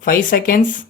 5 seconds.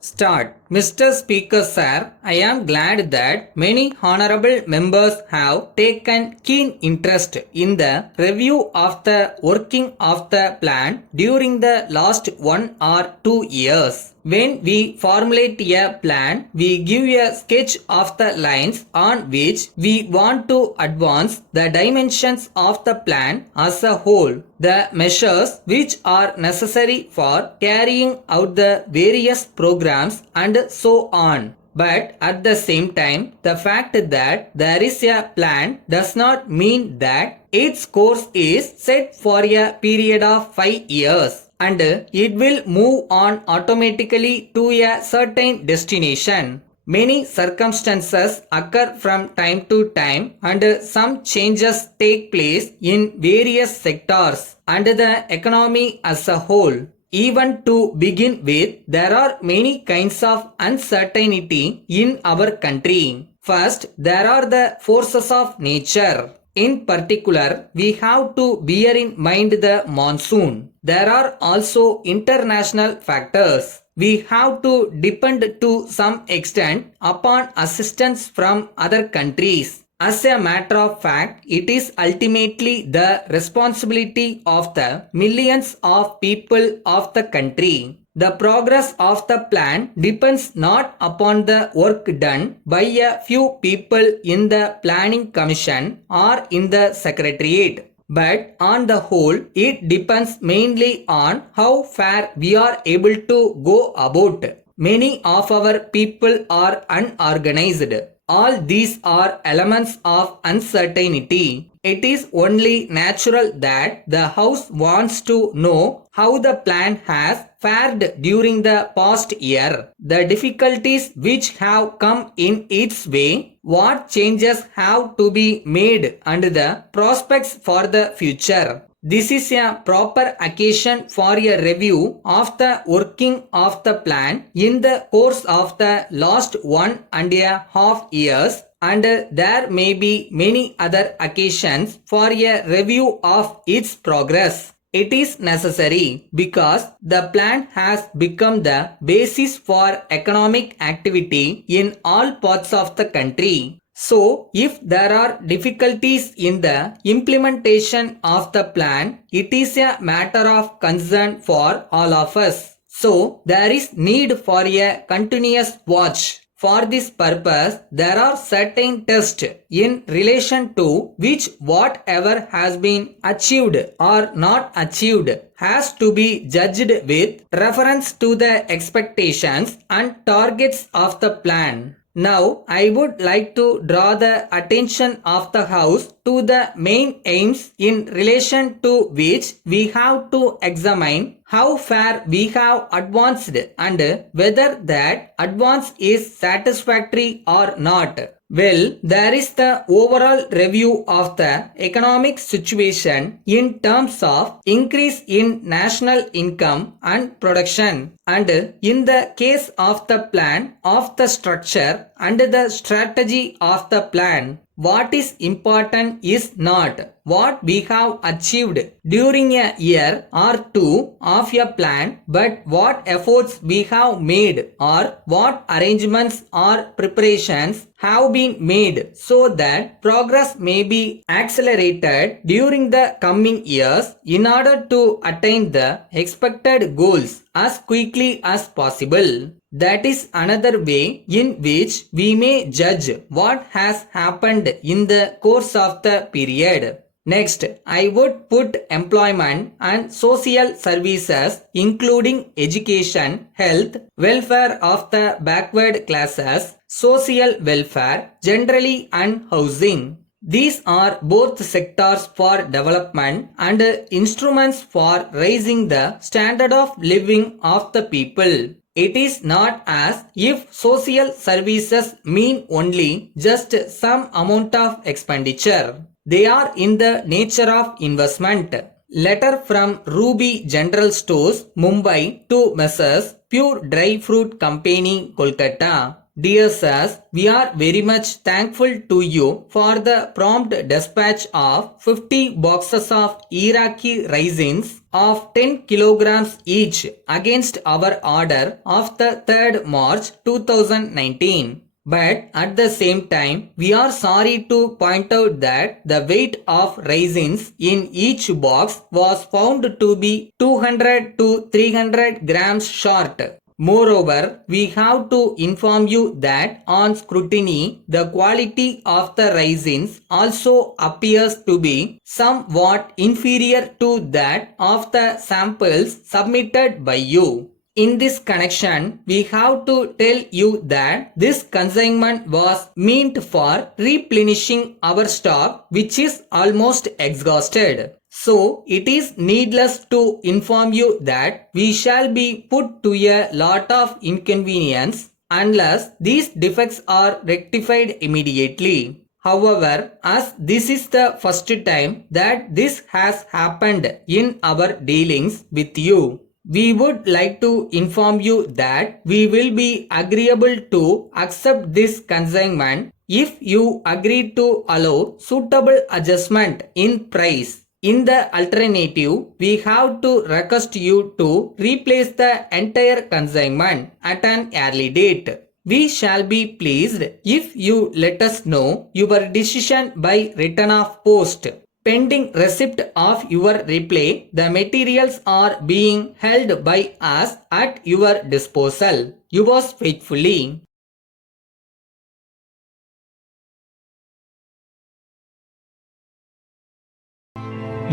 Start. Mr. Speaker Sir, I am glad that many honorable members have taken keen interest in the review of the working of the plan during the last 1 or 2 years. When we formulate a plan, we give a sketch of the lines on which we want to advance the dimensions of the plan as a whole, the measures which are necessary for carrying out the various programs and so on. But at the same time, the fact that there is a plan does not mean that its course is set for a period of 5 years and it will move on automatically to a certain destination. Many circumstances occur from time to time and some changes take place in various sectors and the economy as a whole. Even to begin with, there are many kinds of uncertainty in our country. First, there are the forces of nature. In particular, we have to bear in mind the monsoon. There are also international factors. We have to depend to some extent upon assistance from other countries. As a matter of fact, it is ultimately the responsibility of the millions of people of the country. The progress of the plan depends not upon the work done by a few people in the planning commission or in the secretariat, but on the whole, it depends mainly on how far we are able to go about. Many of our people are unorganized. All these are elements of uncertainty. It is only natural that the House wants to know how the plan has fared during the past year, the difficulties which have come in its way, what changes have to be made, and the prospects for the future. This is a proper occasion for a review of the working of the plan in the course of the last 1.5 years, and there may be many other occasions for a review of its progress. It is necessary because the plan has become the basis for economic activity in all parts of the country. So, if there are difficulties in the implementation of the plan, it is a matter of concern for all of us. So, there is need for a continuous watch. For this purpose, there are certain tests in relation to which whatever has been achieved or not achieved has to be judged with reference to the expectations and targets of the plan. Now, I would like to draw the attention of the House to the main aims in relation to which we have to examine how far we have advanced and whether that advance is satisfactory or not. Well, there is the overall review of the economic situation in terms of increase in national income and production, and in the case of the plan of the structure and the strategy of the plan. What is important is not what we have achieved during a year or two of a plan, but what efforts we have made or what arrangements or preparations have been made so that progress may be accelerated during the coming years in order to attain the expected goals as quickly as possible. That is another way in which we may judge what has happened in the course of the period. Next, I would put employment and social services, including education, health, welfare of the backward classes, social welfare generally, and housing. These are both sectors for development and instruments for raising the standard of living of the people. It is not as if social services mean only just some amount of expenditure. They are in the nature of investment. Letter from Ruby General Stores, Mumbai to Messrs. Pure Dry Fruit Company, Kolkata. Dear sirs, we are very much thankful to you for the prompt dispatch of 50 boxes of Iraqi raisins of 10 kilograms each against our order of the 3rd March 2019. But at the same time, we are sorry to point out that the weight of raisins in each box was found to be 200 to 300 grams short. Moreover, we have to inform you that on scrutiny, the quality of the raisins also appears to be somewhat inferior to that of the samples submitted by you. In this connection, we have to tell you that this consignment was meant for replenishing our stock, which is almost exhausted. So, it is needless to inform you that we shall be put to a lot of inconvenience unless these defects are rectified immediately. However, as this is the first time that this has happened in our dealings with you, we would like to inform you that we will be agreeable to accept this consignment if you agree to allow suitable adjustment in price. In the alternative, we have to request you to replace the entire consignment at an early date. We shall be pleased if you let us know your decision by return of post. Pending receipt of your reply, the materials are being held by us at your disposal. Yours faithfully.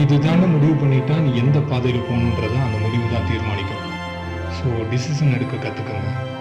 இதுதான்னு முடிவு பண்ணிட்டா நீ எந்த பாதையில் போகணுன்றதான் அந்த முடிவு தான் தீர்மானிக்கும். So decision எடுக்க கற்றுக்கங்க.